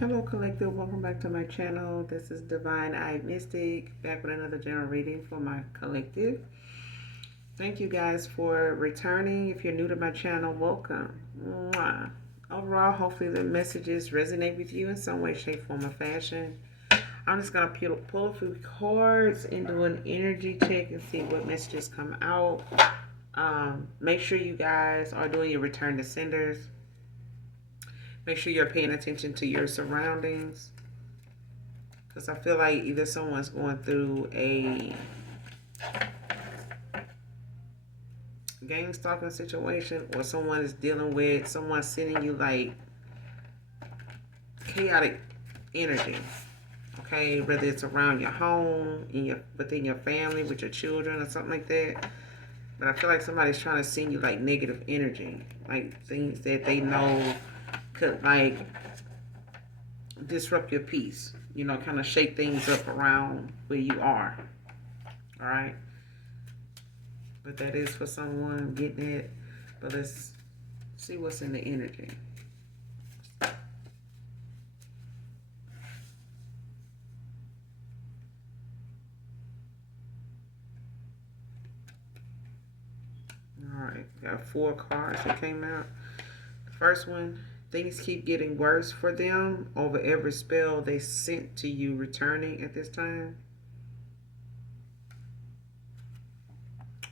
Hello collective, welcome back to my channel. This is Divine Eye Mystic, back with another general reading for my collective. Thank you guys for returning. If you're new to my channel, welcome. Mwah. Overall, hopefully the messages resonate with you in some way, shape, form, or fashion. I'm just going to pull a few cards and do an energy check and see what messages come out. Make sure you guys are doing your return to senders. Make sure you're paying attention to your surroundings. Because I feel like either someone's going through a gang stalking situation, or someone is dealing with someone sending you like chaotic energy. Okay, whether it's around your home, within your family, with your children, or something like that. But I feel like somebody's trying to send you like negative energy, like things that they know could like disrupt your peace. You know, kind of shake things up around where you are. All right. But that is for someone getting it. But let's see what's in the energy. Alright, got 4 cards that came out. The first one, things keep getting worse for them over every spell they sent to you returning at this time.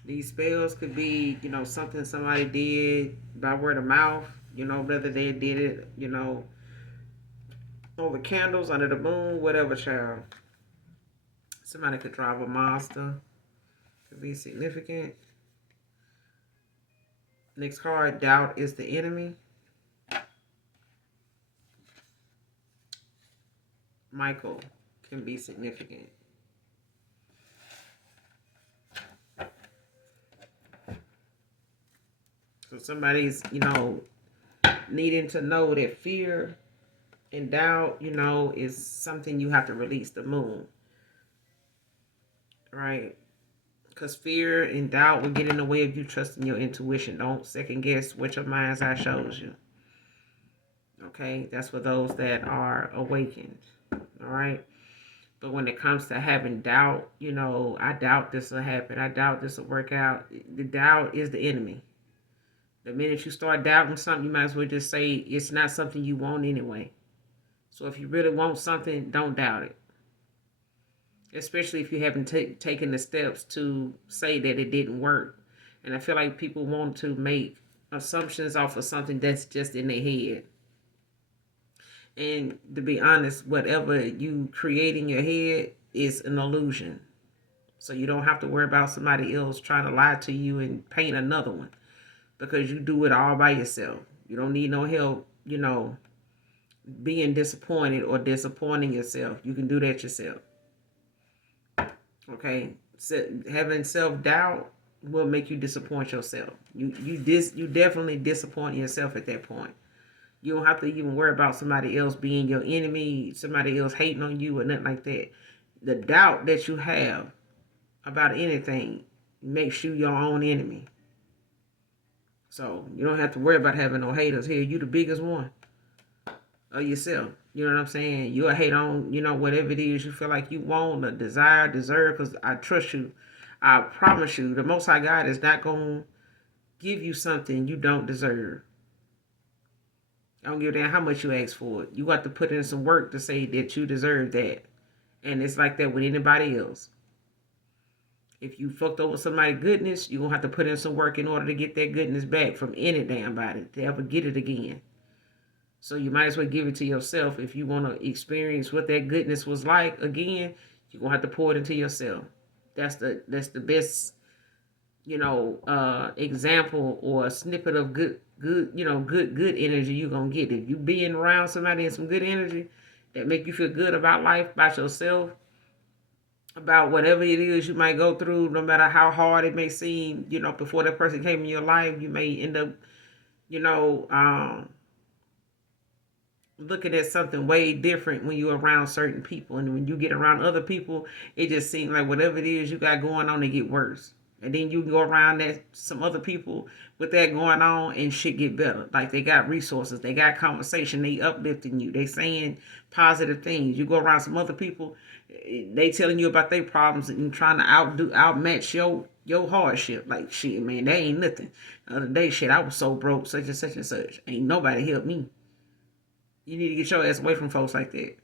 These spells could be, you know, something somebody did by word of mouth, you know, whether they did it, you know, over candles, under the moon, whatever, child. Somebody could drive a monster. Could be significant. Next card, doubt is the enemy. Michael can be significant. So somebody's, you know, needing to know that fear and doubt, you know, is something you have to release. The moon. Right? Because fear and doubt will get in the way of you trusting your intuition. Don't second guess what your mind's eye shows you. Okay? That's for those that are awakened. All right? But when it comes to having doubt, you know, I doubt this will happen. I doubt this will work out. The doubt is the enemy. The minute you start doubting something, you might as well just say it's not something you want anyway. So if you really want something, don't doubt it. Especially if you haven't taken the steps to say that it didn't work. And I feel like people want to make assumptions off of something that's just in their head. And to be honest, whatever you create in your head is an illusion. So you don't have to worry about somebody else trying to lie to you and paint another one. Because you do it all by yourself. You don't need no help, you know, being disappointed or disappointing yourself. You can do that yourself. Okay? Having self-doubt will make you disappoint yourself. You definitely disappoint yourself at that point. You don't have to even worry about somebody else being your enemy, somebody else hating on you or nothing like that. The doubt that you have about anything makes you your own enemy. So you don't have to worry about having no haters here. You the biggest one of yourself. You know what I'm saying? You'll hate on, you know, whatever it is you feel like you want or desire, deserve, because I trust you. I promise you, the Most High God is not going to give you something you don't deserve. I don't give a damn how much you ask for it. You got to put in some work to say that you deserve that. And it's like that with anybody else. If you fucked over somebody's goodness, you're going to have to put in some work in order to get that goodness back from any damn body to ever get it again. So you might as well give it to yourself. If you want to experience what that goodness was like again, you're going to have to pour it into yourself. That's the best, you know, example or a snippet of good energy you're going to get. If you being around somebody in some good energy that make you feel good about life, about yourself, about whatever it is you might go through, no matter how hard it may seem, you know, before that person came in your life, you may end up, you know, looking at something way different when you're around certain people. And when you get around other people, it just seems like whatever it is you got going on, it get worse. And then you can go around that some other people with that going on and shit get better. Like they got resources, they got conversation, they uplifting you, they saying positive things. You go around some other people, they telling you about their problems and trying to outmatch your hardship. Like shit, man, that ain't nothing. The other day, shit, I was so broke, such and such and such. Ain't nobody help me. You need to get your ass away from folks like that.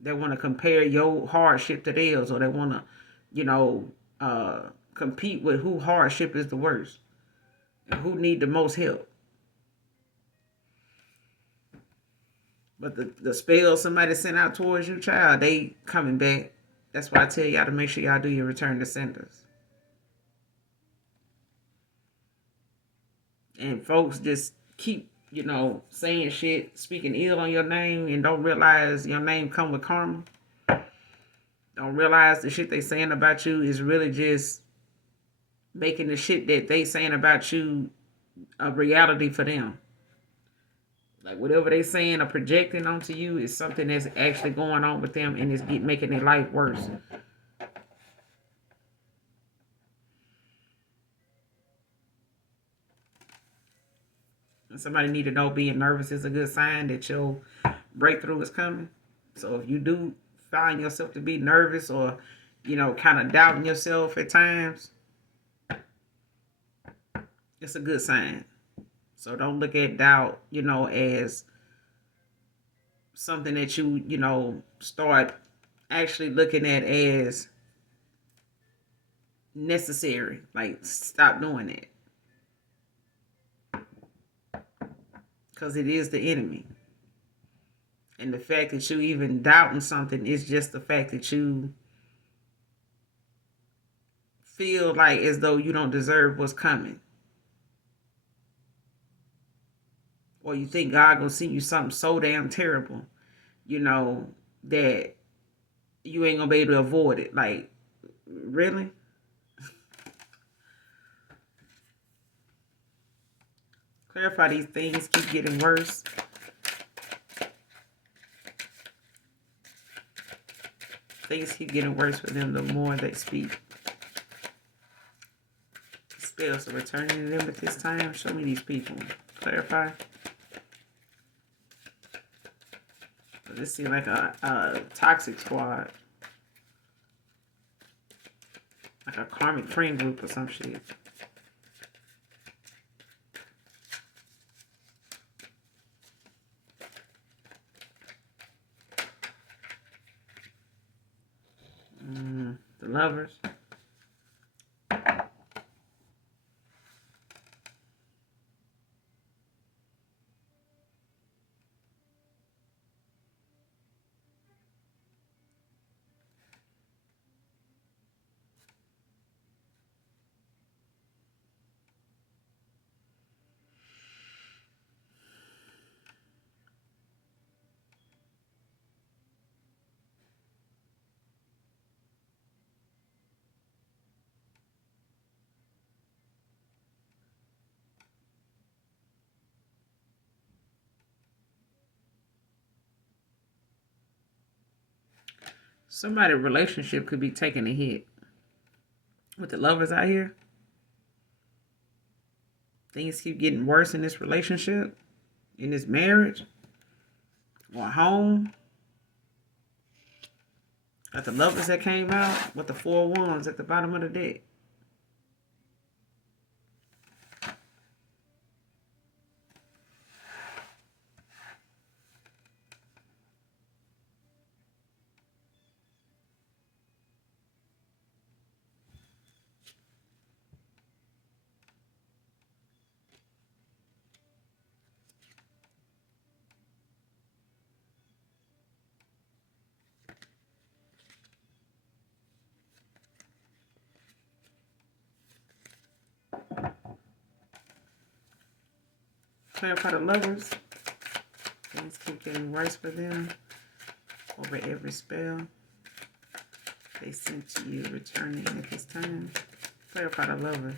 They want to compare your hardship to theirs, or they want to, you know, compete with who hardship is the worst and who need the most help. But the spell somebody sent out towards you, child, they coming back. That's why I tell y'all to make sure y'all do your return to senders. And folks just keep, saying shit, speaking ill on your name, and don't realize your name come with karma. Don't realize the shit they saying about you is really just making the shit that they saying about you a reality for them. Like whatever they saying or projecting onto you is something that's actually going on with them, and it's making their life worse. And somebody need to know being nervous is a good sign that your breakthrough is coming. So if you do find yourself to be nervous or, kind of doubting yourself at times, it's a good sign. So don't look at doubt, as something that you start actually looking at as necessary. Like, stop doing it. Because it is the enemy. And the fact that you even doubting something is just the fact that you feel like as though you don't deserve what's coming. Or you think God gonna send you something so damn terrible, that you ain't gonna be able to avoid it. Like, really? Clarify these things keep getting worse. Things keep getting worse for them the more they speak. Spells are returning to them at this time. Show me these people. Clarify. This seems like a toxic squad. Like a karmic friend group or some shit. The lovers. Somebody's relationship could be taking a hit. With the lovers out here, things keep getting worse in this relationship, in this marriage, or home. Got the lovers that came out with the 4 wands at the bottom of the deck. Clarify the lovers. Things keep getting worse for them. Over every spell they sent to you returning at this time. Clarify the lovers.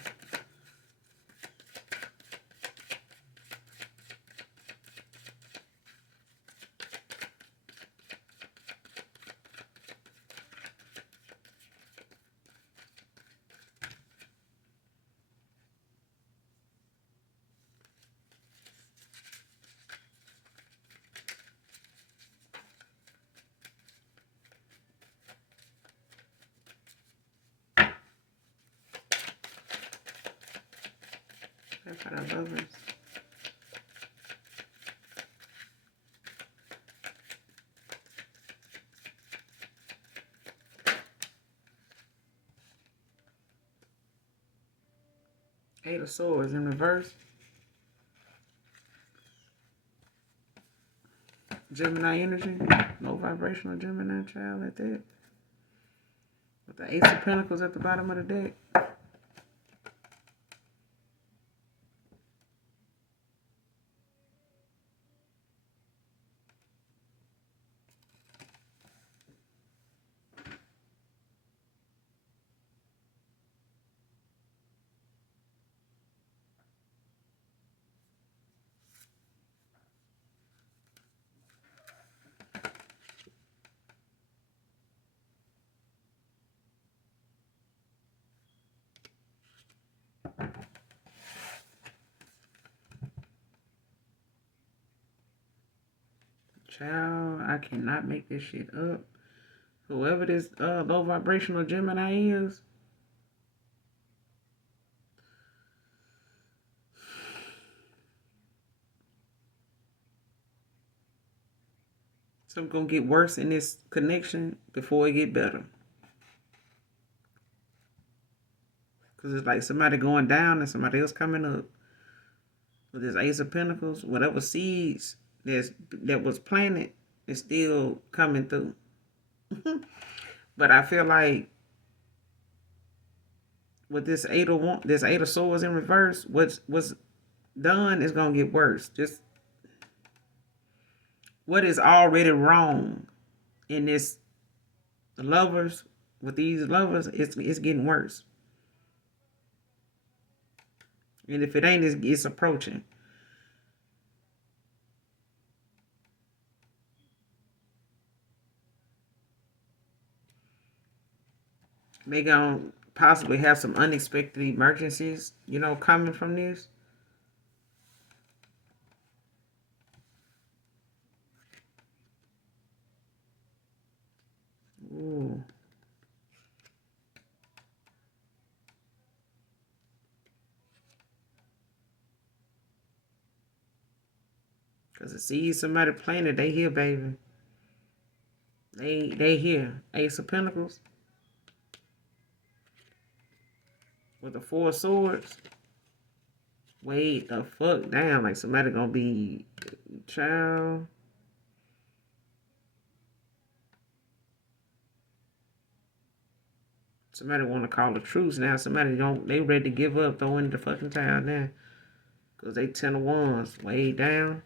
Our lovers. Eight of Swords in reverse. Gemini energy. Low vibrational Gemini child at that. With the Ace of Pentacles at the bottom of the deck. Child, I cannot make this shit up. Whoever this low vibrational Gemini is, something gonna get worse in this connection before it get better. Because it's like somebody going down and somebody else coming up. With this Ace of Pentacles, whatever seeds that was planted is still coming through. But I feel like with this Eight of Swords in reverse, what's done is gonna get worse. Just what is already wrong in this lovers, with these lovers, it's getting worse. And if it ain't, it's approaching. They gonna possibly have some unexpected emergencies, coming from this. Ooh. Because it sees somebody planted, they here, baby. They here. Ace of Pentacles. With the Four of Swords. Wait the fuck down. Like somebody gonna be child. Somebody want to call a truce now. Somebody they ready to give up, throw in the fucking towel now. Because they 10 of Wands. Way down.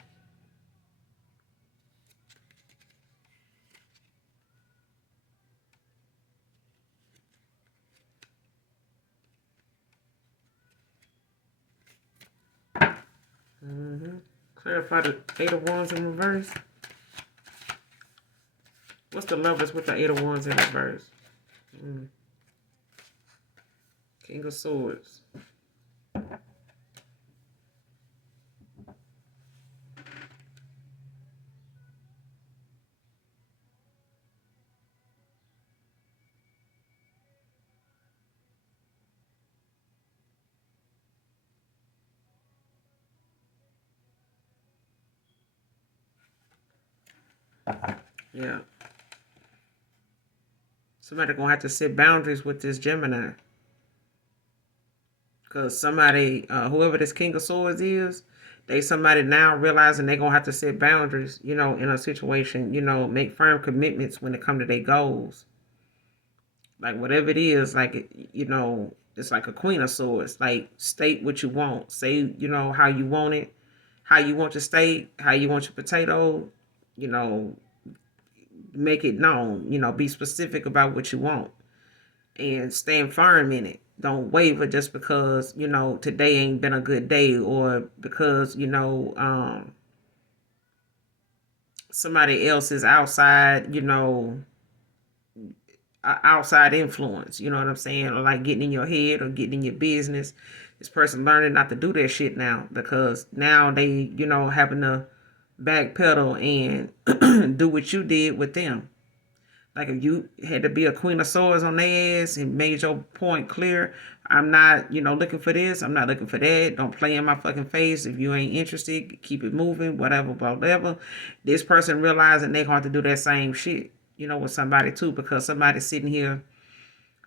Clarify the Eight of Wands in reverse. What's the lovers with the Eight of Wands in reverse? King of Swords. Yeah. Somebody gonna have to set boundaries with this Gemini. Because somebody, whoever this King of Swords is, somebody now realizing they're gonna have to set boundaries, in a situation, make firm commitments when it comes to their goals. Like whatever it is, like it's like a Queen of Swords. Like state what you want. Say, how you want it, how you want your steak, how you want your potato, make it known, be specific about what you want and stand firm in it. Don't waver just because, today ain't been a good day or because, somebody else is outside, outside influence, you know what I'm saying? Or like getting in your head or getting in your business. This person learning not to do that shit now because now they, having to backpedal and do what you did with them. Like if you had to be a queen of swords on their ass and made your point clear, I'm not, looking for this. I'm not looking for that. Don't play in my fucking face. If you ain't interested, keep it moving, whatever, whatever. This person realizing they going to do that same shit, with somebody too, because somebody's sitting here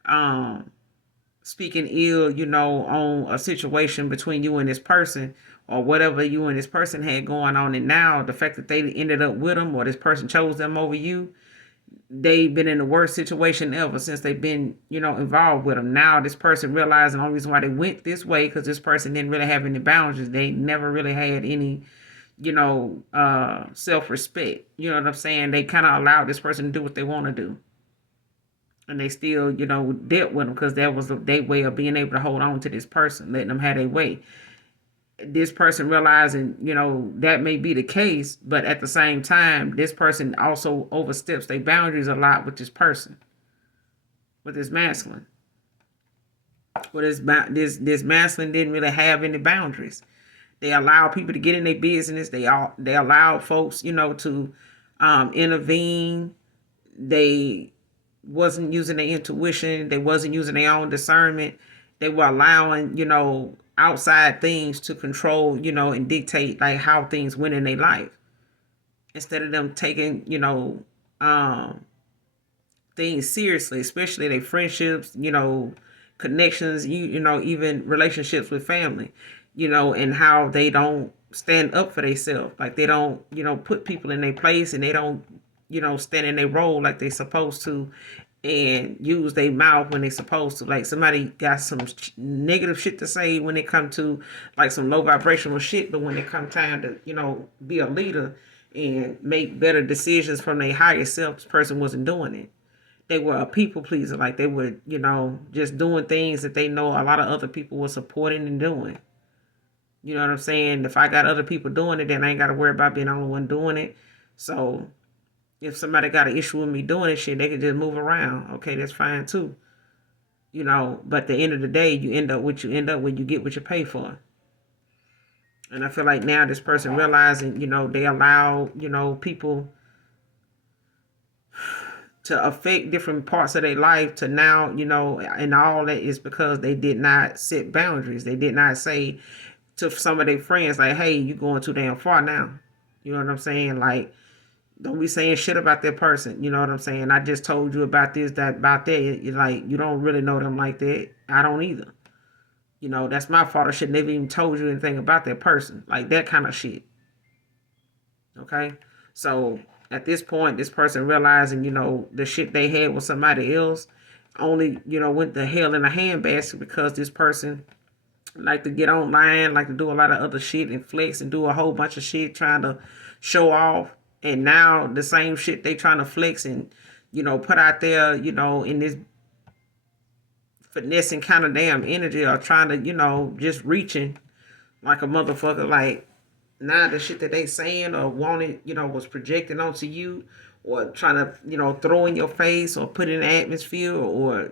um speaking ill, on a situation between you and this person or whatever you and this person had going on. And now the fact that they ended up with them or this person chose them over you, they've been in the worst situation ever since they've been, involved with them. Now this person realizing the only reason why they went this way because this person didn't really have any boundaries. They never really had any, self-respect. You know what I'm saying? They kind of allowed this person to do what they want to do. And they still, dealt with them because that was their way of being able to hold on to this person, letting them have their way. This person realizing, that may be the case, but at the same time, this person also oversteps their boundaries a lot with this person, with this masculine. Well, this masculine didn't really have any boundaries. They allow people to get in their business. They allow folks, to intervene. They wasn't using their intuition. They wasn't using their own discernment. They were allowing, outside things to control, and dictate like how things went in their life. Instead of them taking, things seriously, especially their friendships, connections, even relationships with family, and how they don't stand up for themselves. Like they don't, put people in their place and they don't, stand in their role like they supposed to and use their mouth when they supposed to. Like somebody got some negative shit to say when it come to like some low vibrational shit, but when it come time to, be a leader and make better decisions from their higher self, this person wasn't doing it. They were a people pleaser. Like they were, just doing things that they know a lot of other people were supporting and doing. You know what I'm saying? If I got other people doing it, then I ain't got to worry about being the only one doing it. So if somebody got an issue with me doing this shit, they can just move around. Okay, that's fine too. But at the end of the day, you end up what you end up when you get what you pay for. And I feel like now this person realizing, they allow, people to affect different parts of their life to now, and all that is because they did not set boundaries. They did not say to some of their friends, like, hey, you going too damn far now. You know what I'm saying? Like, don't be saying shit about that person. You know what I'm saying? I just told you about this, that, about that. You're like, you don't really know them like that. I don't either. That's my fault. I should never even told you anything about that person. Like that kind of shit. Okay? So at this point, this person realizing, the shit they had with somebody else only, went to hell in a handbasket because this person like to get online, like to do a lot of other shit and flex and do a whole bunch of shit trying to show off. And now the same shit they trying to flex and, put out there, in this finessing kind of damn energy or trying to, just reaching like a motherfucker. Like now the shit that they saying or wanted, was projected onto you or trying to, throw in your face or put in the atmosphere or,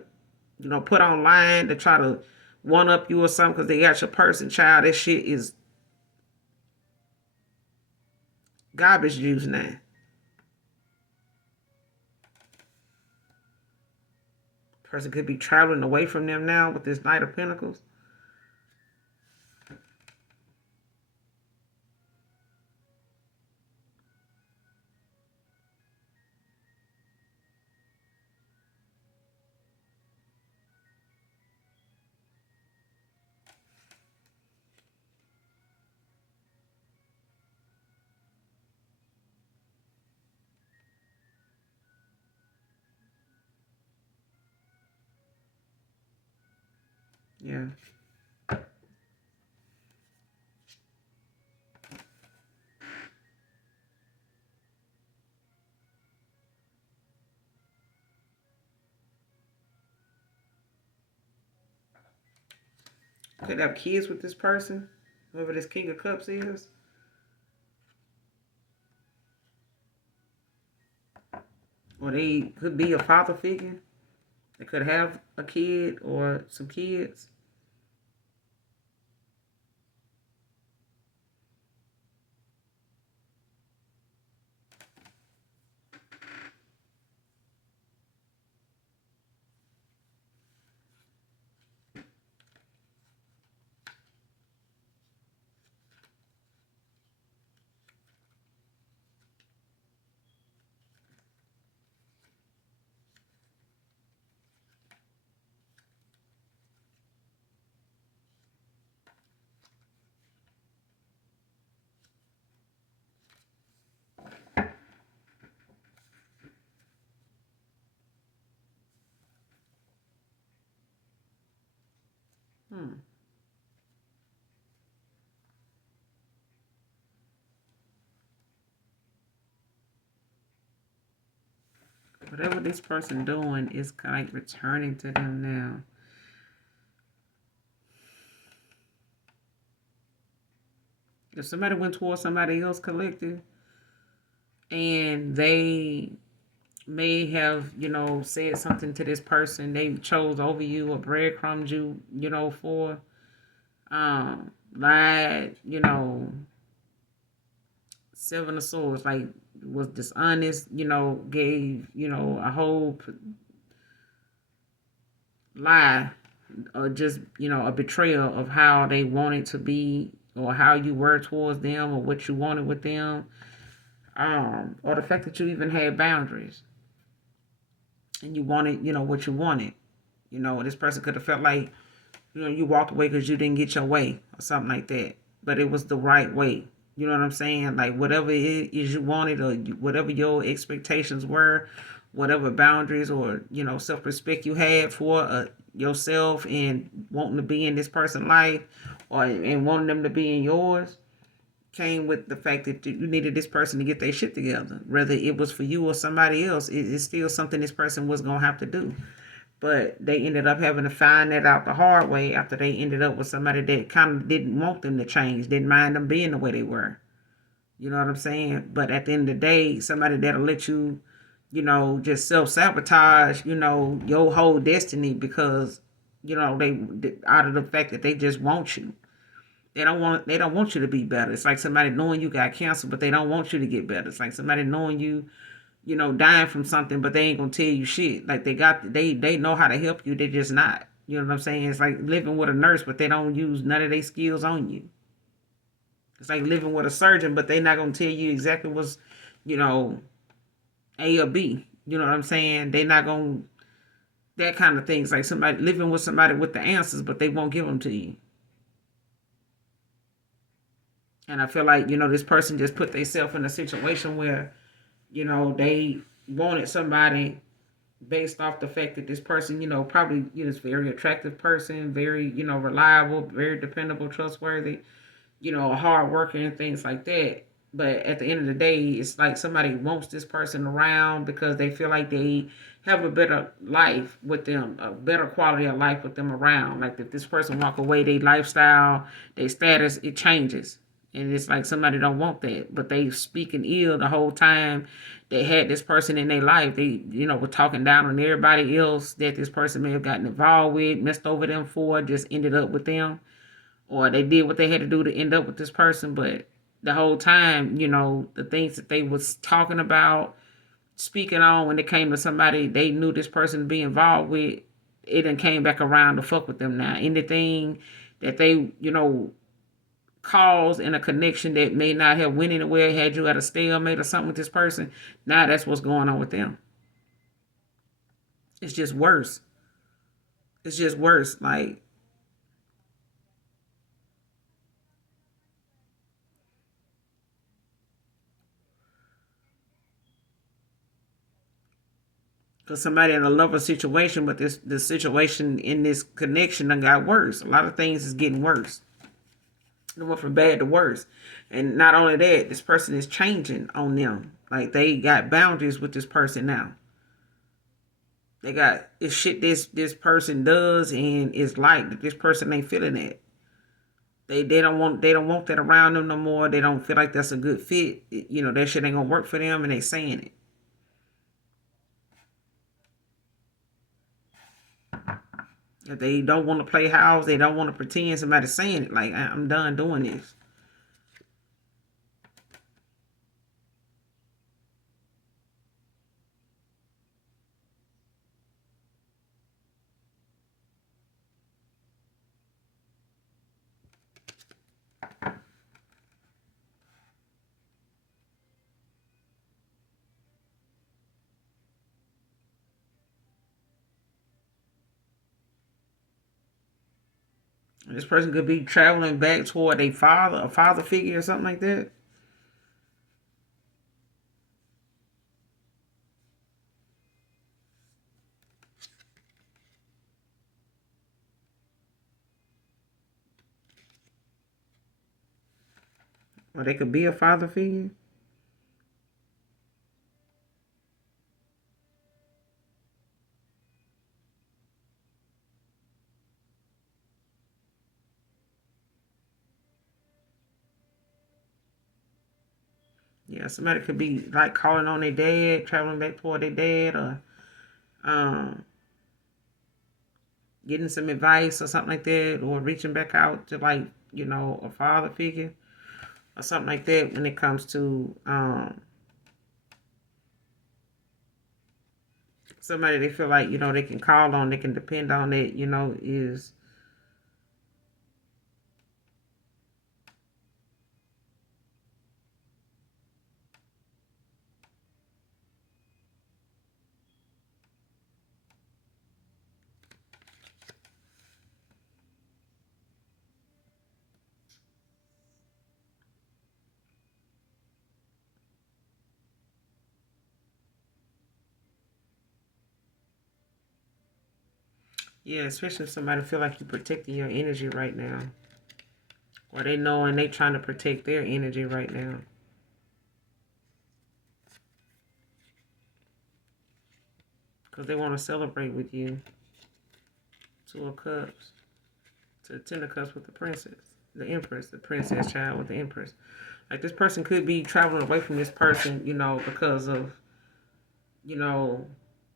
put online to try to one up you or something because they got your person, child. That shit is garbage juice now. Person could be traveling away from them now with this Knight of Pentacles. Yeah. Could have kids with this person, whoever this King of Cups is. Or they could be a father figure. They could have a kid or some kids. Whatever this person doing is kind of like returning to them now. If somebody went towards somebody else collective and they may have, said something to this person they chose over you or breadcrumbed you, for lied, seven of swords, like was dishonest, gave, a whole lie or just, a betrayal of how they wanted to be or how you were towards them or what you wanted with them. Or the fact that you even had boundaries and you wanted, what you wanted. This person could have felt like, you walked away because you didn't get your way or something like that. But it was the right way. You know what I'm saying? Like whatever it is you wanted or whatever your expectations were, whatever boundaries or, self-respect you had for yourself and wanting to be in this person's life or and wanting them to be in yours came with the fact that you needed this person to get their shit together. Whether it was for you or somebody else, it's still something this person was going to have to do. But they ended up having to find that out the hard way after they ended up with somebody that kind of didn't want them to change, didn't mind them being the way they were. You know what I'm saying? But at the end of the day, somebody that'll let you, just self-sabotage, your whole destiny because, they out of the fact that they just want you. They don't want you to be better. It's like somebody knowing you got cancer, but they don't want you to get better. It's like somebody knowing you, dying from something, but they ain't gonna tell you shit. Like they know how to help you, they just not. You know what I'm saying? It's like living with a nurse, but they don't use none of their skills on you. It's like living with a surgeon, but they not gonna tell you exactly what's, you know, A or B. You know what I'm saying? They not gonna that kind of things. Like somebody living with somebody with the answers, but they won't give them to you. And I feel like, this person just put themselves in a situation where, they wanted somebody based off the fact that this person, probably, is a very attractive person, very, reliable, very dependable, trustworthy, a hard worker and things like that. But at the end of the day, it's like somebody wants this person around because they feel like they have a better life with them, a better quality of life with them around. Like if this person walk away, their lifestyle, their status, it changes. And it's like somebody don't want that. But they speaking ill the whole time they had this person in their life. They, were talking down on everybody else that this person may have gotten involved with, messed over them for, just ended up with them or they did what they had to do to end up with this person. But the whole time, the things that they was talking about, speaking on when it came to somebody they knew this person to be involved with, it done came back around to fuck with them now. Anything that they, caused in a connection that may not have went anywhere, had you at a stalemate or something with this person, now that's what's going on with them. It's just worse. It's just worse. Like, for somebody in a lover situation, but the situation in this connection done got worse. A lot of things is getting worse. It went from bad to worse. And not only that, this person is changing on them. Like they got boundaries with this person now. They got it's shit this person does and it's like that this person ain't feeling that. They don't want that around them no more. They don't feel like that's a good fit. That shit ain't gonna work for them and they saying it. If they don't want to play house, they don't want to pretend somebody's saying it. Like, I'm done doing this. This person could be traveling back toward a father figure or something like that. Or they could be a father figure. Yeah, somebody could be like calling on their dad, traveling back toward their dad, or um, getting some advice or something like that, or reaching back out to like a father figure or something like that when it comes to somebody they feel like they can call on, they can depend on. It is yeah, especially if somebody feel like you're protecting your energy right now, or they know and they trying to protect their energy right now. Because they want to celebrate with you. Two of Cups. To the Ten of Cups with the Princess. The Empress. The Princess child with the Empress. Like, this person could be traveling away from this person, because of, you know,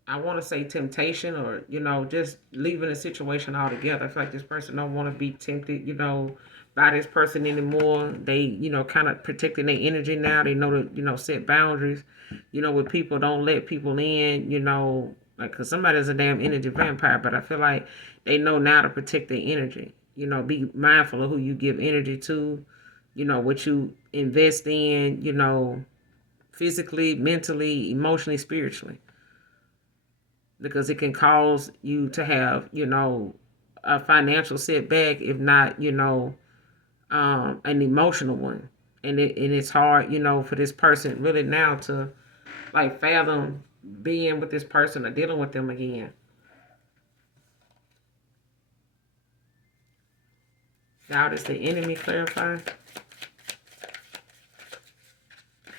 I want to say temptation, or, just leaving a situation altogether. I feel like this person don't want to be tempted, by this person anymore. They, kind of protecting their energy now. They know to, set boundaries, with people. Don't let people in, like, because somebody's a damn energy vampire, but I feel like they know now to protect their energy. Be mindful of who you give energy to, what you invest in, physically, mentally, emotionally, spiritually, because it can cause you to have, a financial setback, if not, an emotional one. And it's hard, for this person really now to like fathom being with this person or dealing with them again. Doubt is the enemy. Clarify.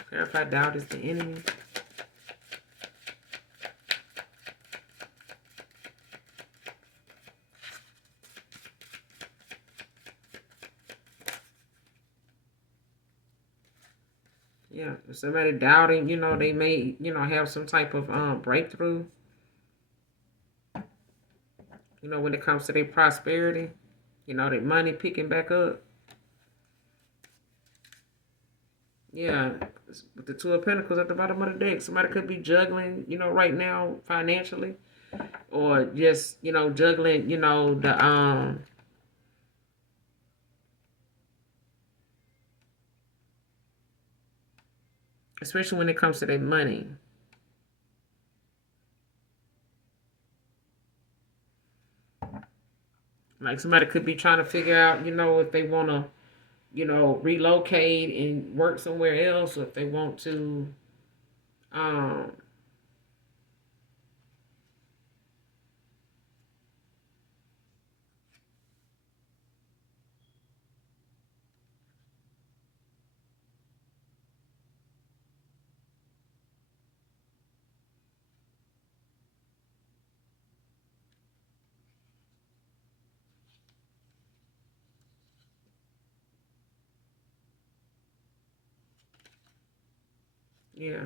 Clarify. Doubt is the enemy. Yeah, if somebody doubting, they may, have some type of breakthrough, when it comes to their prosperity, their money picking back up. Yeah, with the Two of Pentacles at the bottom of the deck, somebody could be juggling, right now financially, or just, juggling, the especially when it comes to their money. Like, somebody could be trying to figure out, if they want to, relocate and work somewhere else, or if they want to, um, yeah.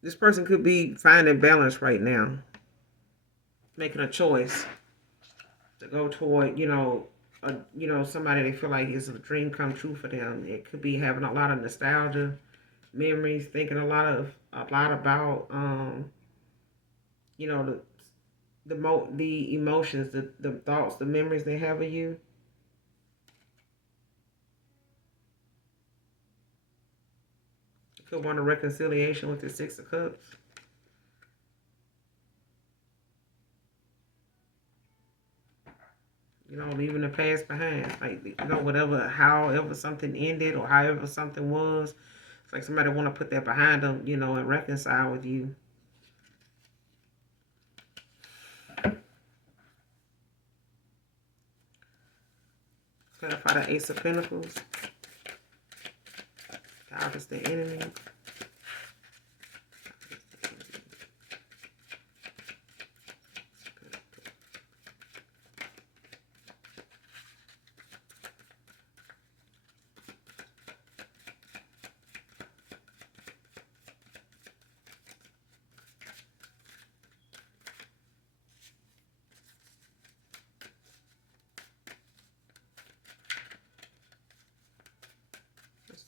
This person could be finding balance right now, making a choice to go toward, somebody they feel like is a dream come true for them. It could be having a lot of nostalgia, memories, thinking a lot about, you know, the emotions, the thoughts, the memories they have of you. Could want a reconciliation with the Six of Cups. Leaving the past behind. Like, whatever, however something ended or however something was. It's like somebody want to put that behind them, and reconcile with you. Clarify the Ace of Pentacles. God is the enemy.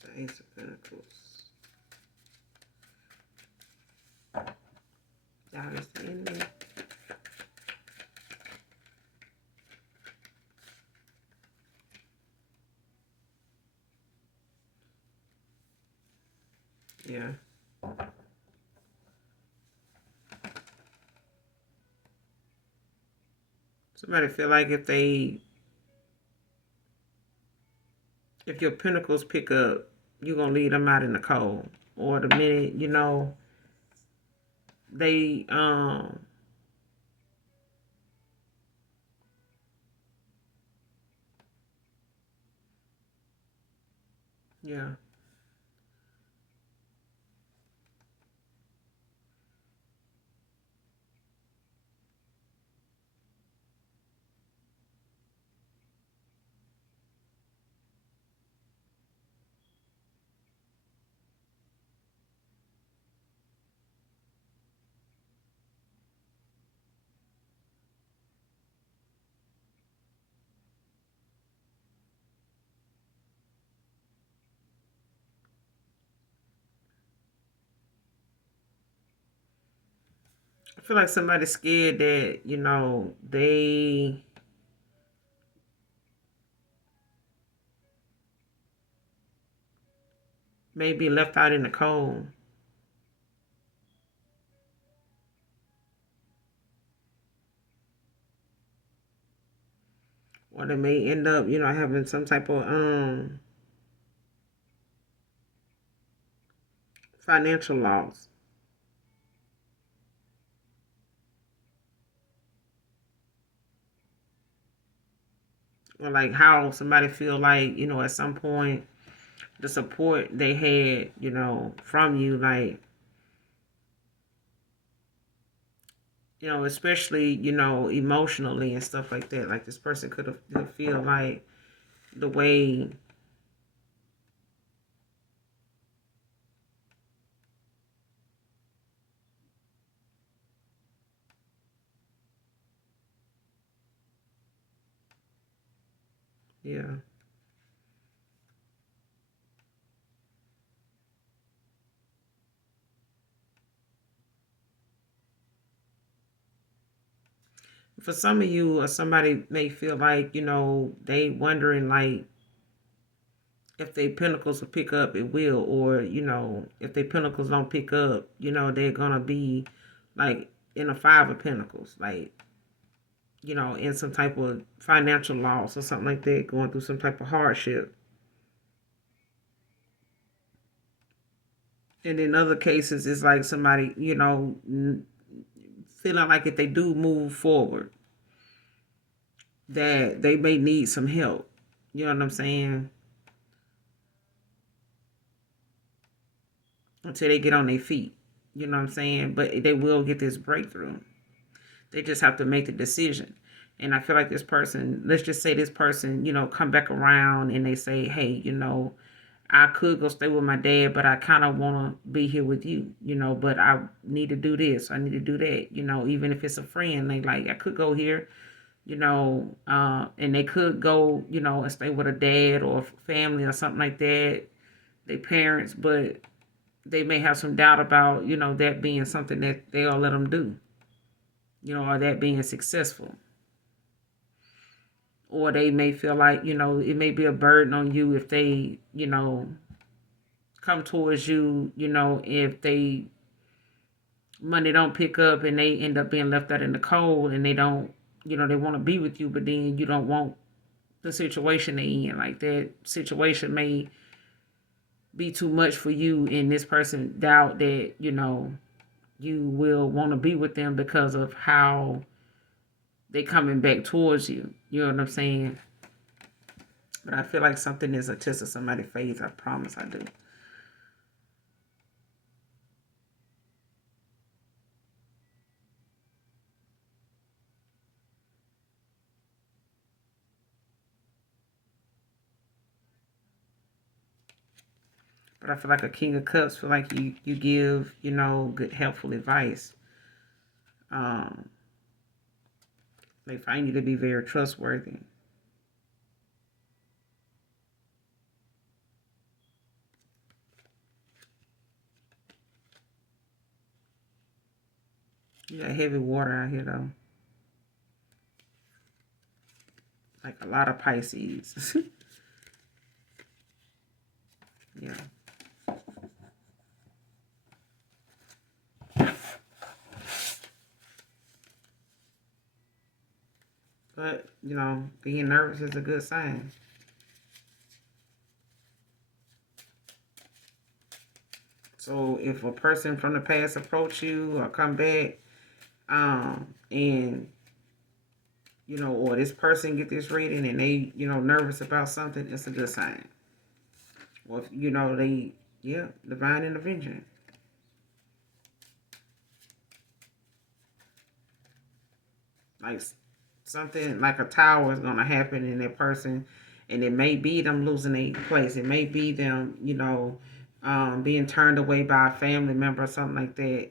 The Ace of Pentacles. Doubt is the enemy. Yeah. Somebody feel like if your pentacles pick up, you're gonna leave them out in the cold. Or the minute, they yeah. I feel like somebody's scared that, they may be left out in the cold. Or they may end up, having some type of financial loss. Or like how somebody feel like, at some point the support they had, from you, like, especially, emotionally and stuff like that. Like this person could have feel like the way, yeah. For some of you, or somebody may feel like, they wondering like if they pentacles will pick up, it will, or if they pentacles don't pick up, they're gonna be like in a five of pentacles, like in some type of financial loss or something like that, going through some type of hardship. And in other cases, it's like somebody, feeling like if they do move forward, that they may need some help. You know what I'm saying? Until they get on their feet. You know what I'm saying? But they will get this breakthrough. They just have to make the decision. And I feel like this person, let's just say this person, come back around and they say, hey, I could go stay with my dad, but I kind of want to be here with you, but I need to do this. I need to do that, even if it's a friend, they like, I could go here, and they could go, and stay with a dad or family or something like that, their parents, but they may have some doubt about, that being something that they'll let them do, or that being successful. Or they may feel like, it may be a burden on you if they, come towards you, if they money don't pick up and they end up being left out in the cold and they don't, they want to be with you, but then you don't want the situation they in. Like that situation may be too much for you, and this person doubt that, you will want to be with them because of how they coming back towards you. You know what I'm saying? But I feel like something is a test of somebody's faith. I promise I do. But I feel like a King of Cups, feel like you give, good helpful advice. Um, they find you to be very trustworthy. You got heavy water out here though. Like a lot of Pisces. Yeah. But, being nervous is a good sign. So if a person from the past approach you or come back, and or this person get this reading and they, nervous about something, it's a good sign. Or if, divine intervention. Like something like a tower is gonna happen in that person, and it may be them losing a place. It may be them, being turned away by a family member or something like that.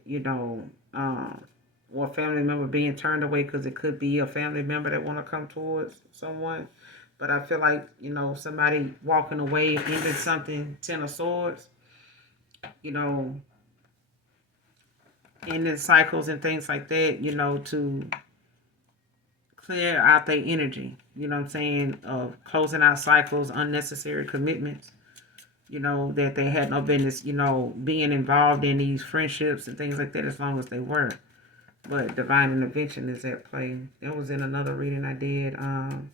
Or a family member being turned away because it could be a family member that want to come towards someone. But I feel like somebody walking away, ending something, Ten of Swords, you know, ending cycles and things like that. To clear out their energy, you know what I'm saying, of closing out cycles, unnecessary commitments, that they had no business, being involved in these friendships and things like that as long as they were. But divine intervention is at play. That was in another reading I did on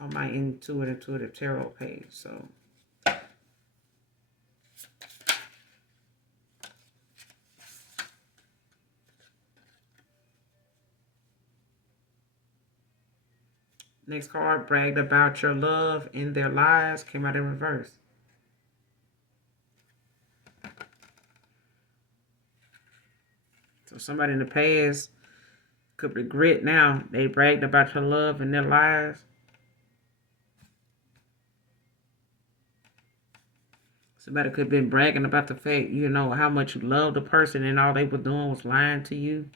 my intuitive tarot page. So next card, bragged about your love in their lives, came out in reverse. So somebody in the past could regret now they bragged about your love in their lives. Somebody could have been bragging about the fact, how much you love the person and all they were doing was lying to you.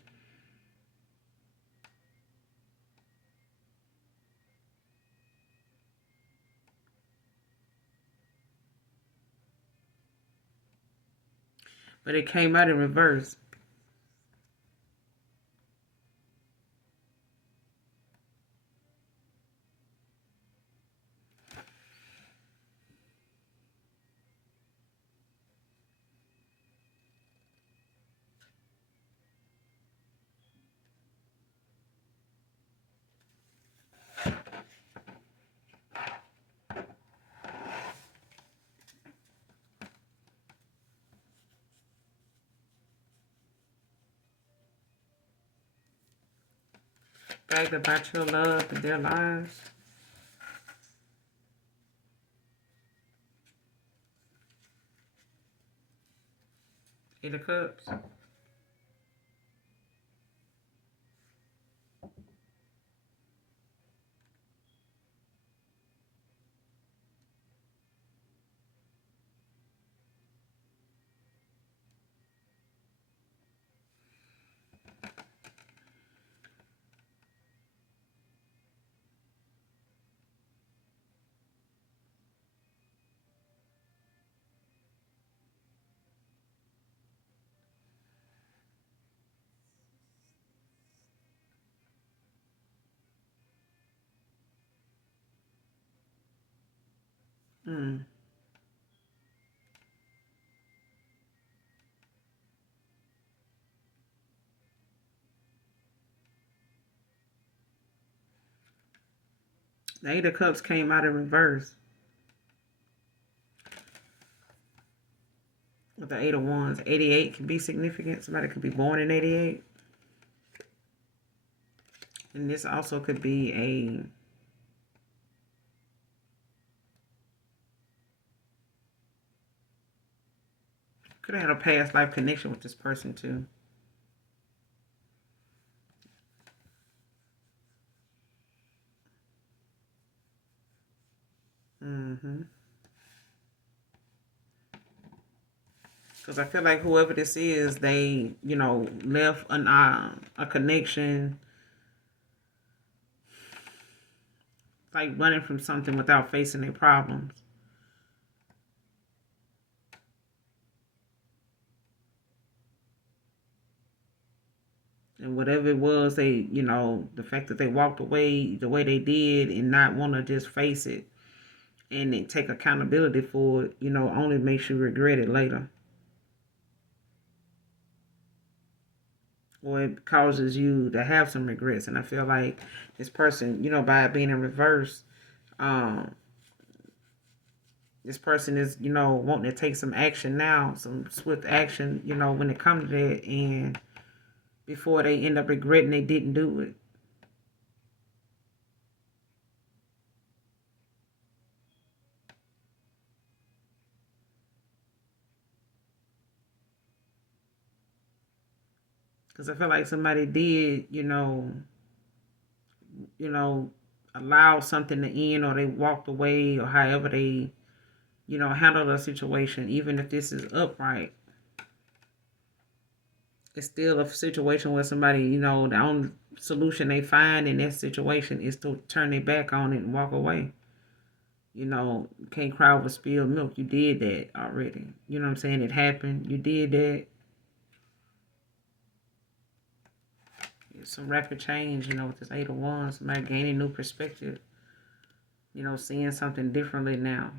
But it came out in reverse. Bragged about your love in their lives. Eight of Cups. Mm. The Eight of Cups came out in reverse. With the Eight of Wands. 88 can be significant. Somebody could be born in 88. And this also could be could have had a past life connection with this person too. Mm-hmm. Because I feel like whoever this is, they, left a connection, like running from something without facing their problems. And whatever it was, the fact that they walked away the way they did and not want to just face it and then take accountability for it, only makes you regret it later. Or it causes you to have some regrets. And I feel like this person, by being in reverse, um, this person is, wanting to take some action now, some swift action, when it comes to that, and before they end up regretting they didn't do it. Because I feel like somebody did, you know, allow something to end, or they walked away, or however they, handle the situation, even if this is upright. It's still a situation where somebody, the only solution they find in that situation is to turn their back on it and walk away. Can't cry over spilled milk. You did that already. You know what I'm saying? It happened. You did that. It's some rapid change, with this Eight of Wands. Somebody gaining new perspective. Seeing something differently now.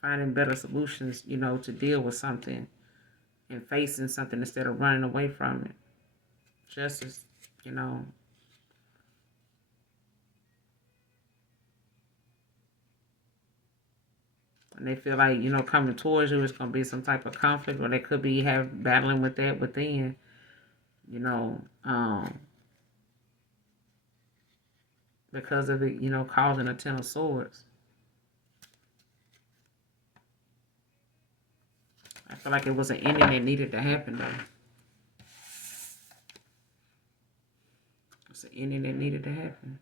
Finding better solutions, to deal with something and facing something instead of running away from it. Justice, you know. And they feel like, coming towards you is going to be some type of conflict, or they could be battling with that within, because of it, causing a Ten of Swords. I feel like it was an ending that needed to happen, though. It's an ending that needed to happen.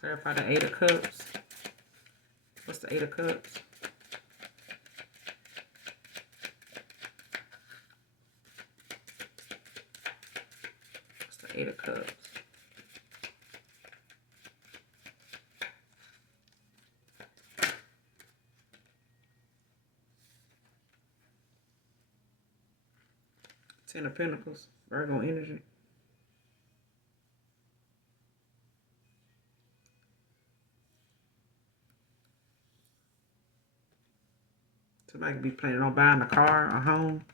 Clarify the Eight of Cups. What's the Eight of Cups? What's the Eight of Cups? Ten of Pentacles. Virgo energy. Somebody could be planning on buying a car, a home.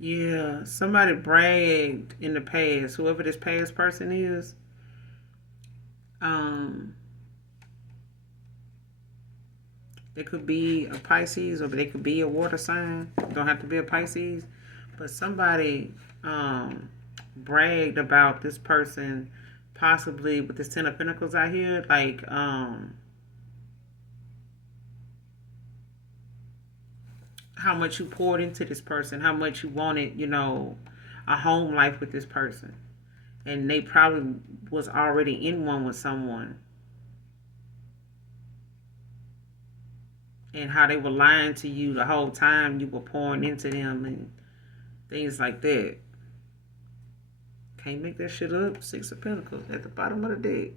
Yeah, somebody bragged in the past, whoever this past person is. Um, they could be a Pisces, or they could be a water sign. Don't have to be a Pisces. But somebody bragged about this person, possibly with this Ten of Pentacles out here, like how much you poured into this person, how much you wanted, a home life with this person. And they probably was already in one with someone. And how they were lying to you the whole time you were pouring into them and things like that. Can't make that shit up. Six of Pentacles at the bottom of the deck.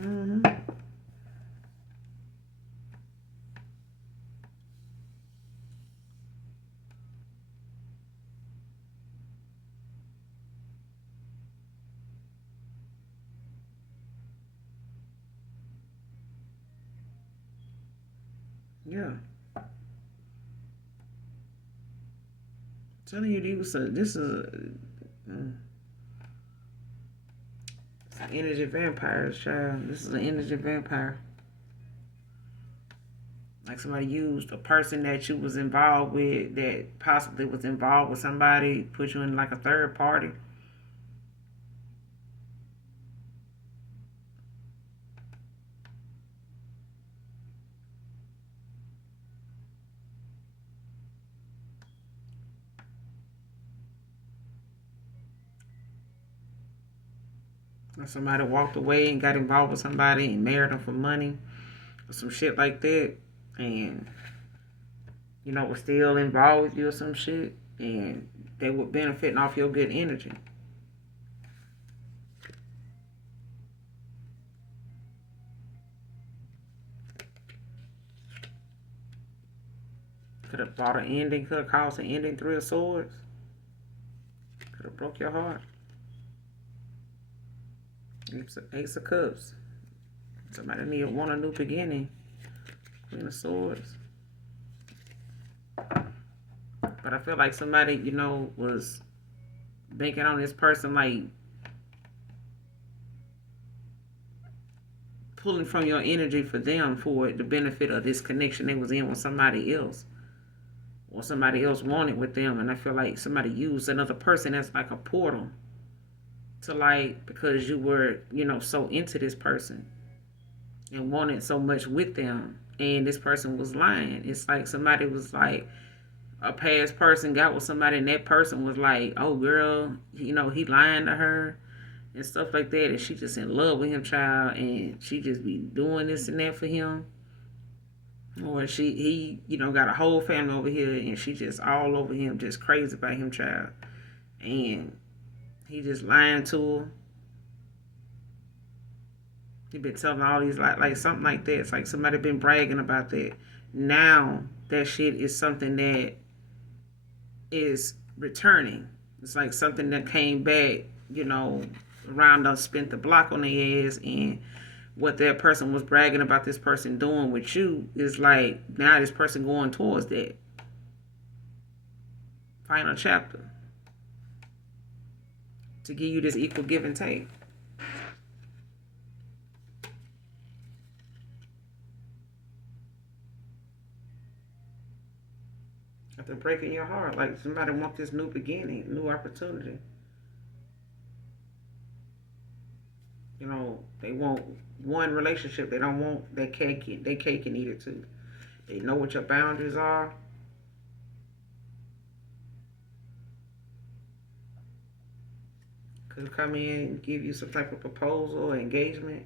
Mm-hmm. Yeah. I'm telling you, this is an energy vampire, child. This is an energy vampire. Like somebody used a person that you was involved with, that possibly was involved with somebody, put you in like a third party. Or somebody walked away and got involved with somebody and married them for money or some shit like that. And, was still involved with you or some shit. And they were benefiting off your good energy. Could have brought an ending, could have caused an ending, Three of Swords. Could have broke your heart. Ace of Cups. Somebody want a new beginning. Queen of Swords. But I feel like somebody, was banking on this person, like pulling from your energy for them for the benefit of this connection they was in with somebody else. Or somebody else wanted with them. And I feel like somebody used another person as like a portal to, like, because you were, so into this person and wanted so much with them, and this person was lying. It's like somebody was like, a past person got with somebody, and that person was like, oh girl, he lying to her and stuff like that, and she just in love with him, child, and she just be doing this and that for him. Or he got a whole family over here, and she just all over him, just crazy about him, child, and he just lying to her. He been telling all these, like something like that. It's like somebody been bragging about that. Now that shit is something that is returning. It's like something that came back, around us, spent the block on their ass, and what that person was bragging about this person doing with you is like now this person going towards that final chapter to give you this equal give and take. After breaking your heart, like somebody want this new beginning, new opportunity. They want one relationship. They don't want their cake. They cake and eat it too. They know what your boundaries are. Could come in and give you some type of proposal or engagement.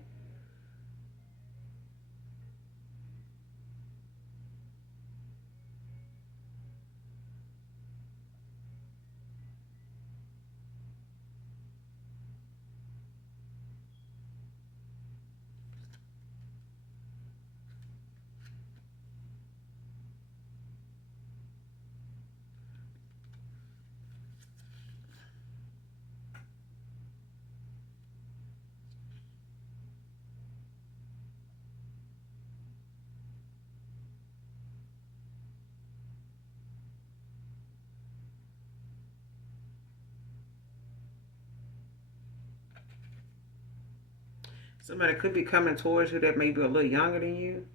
Somebody could be coming towards you that may be a little younger than you.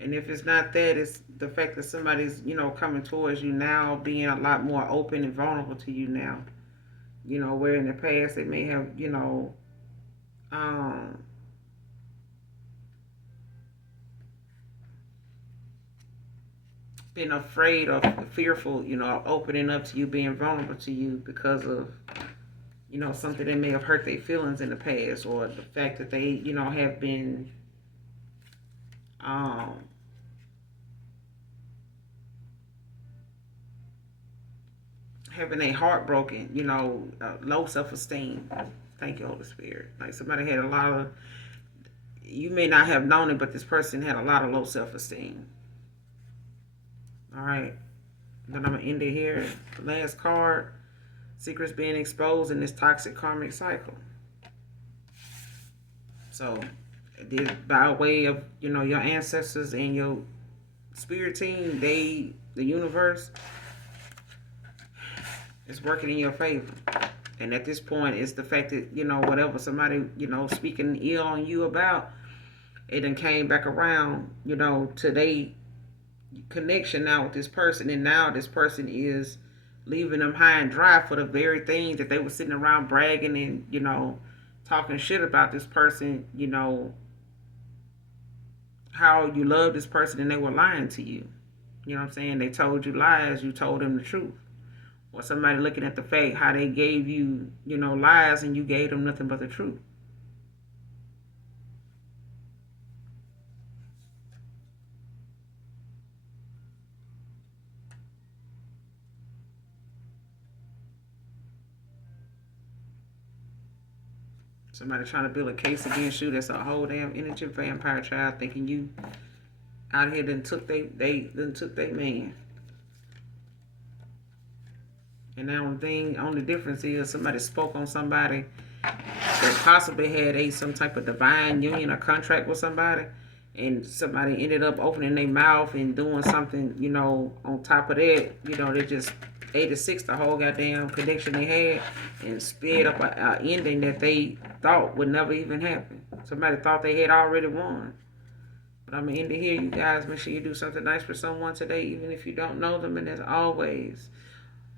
And if it's not that, it's the fact that somebody's, coming towards you now, being a lot more open and vulnerable to you now. Where in the past they may have, um, been afraid or fearful, opening up to you, being vulnerable to you because of, something that may have hurt their feelings in the past, or the fact that they, have been, um, having a heart broken, low self esteem. Thank you, Holy Spirit. Like somebody had a lot of, you may not have known it, but this person had a lot of low self esteem. All right. Then I'm going to end it here. Last card, secrets being exposed in this toxic karmic cycle. So, this by way of your ancestors and your spirit team, the universe is working in your favor. And at this point, it's the fact that whatever somebody speaking ill on you about, it done came back around to they connection now with this person, and now this person is leaving them high and dry for the very thing that they were sitting around bragging and talking shit about this person, how you love this person, and they were lying to you. You know what I'm saying? They told you lies, you told them the truth. Or somebody looking at the fact how they gave you, lies, and you gave them nothing but the truth. Somebody trying to build a case against you, that's a whole damn energy vampire child thinking you out here done took they man. And the only difference is somebody spoke on somebody that possibly had some type of divine union or contract with somebody, and somebody ended up opening their mouth and doing something, on top of that, they just 86 the whole goddamn connection they had and sped up a ending that they thought would never even happen. Somebody thought they had already won. But I'm going to end it here, you guys. Make sure you do something nice for someone today, even if you don't know them. And as always,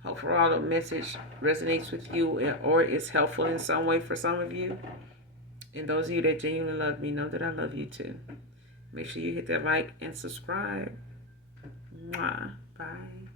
hope for all the message resonates with you or is helpful in some way for some of you. And those of you that genuinely love me, know that I love you too. Make sure you hit that like and subscribe. Mwah. Bye.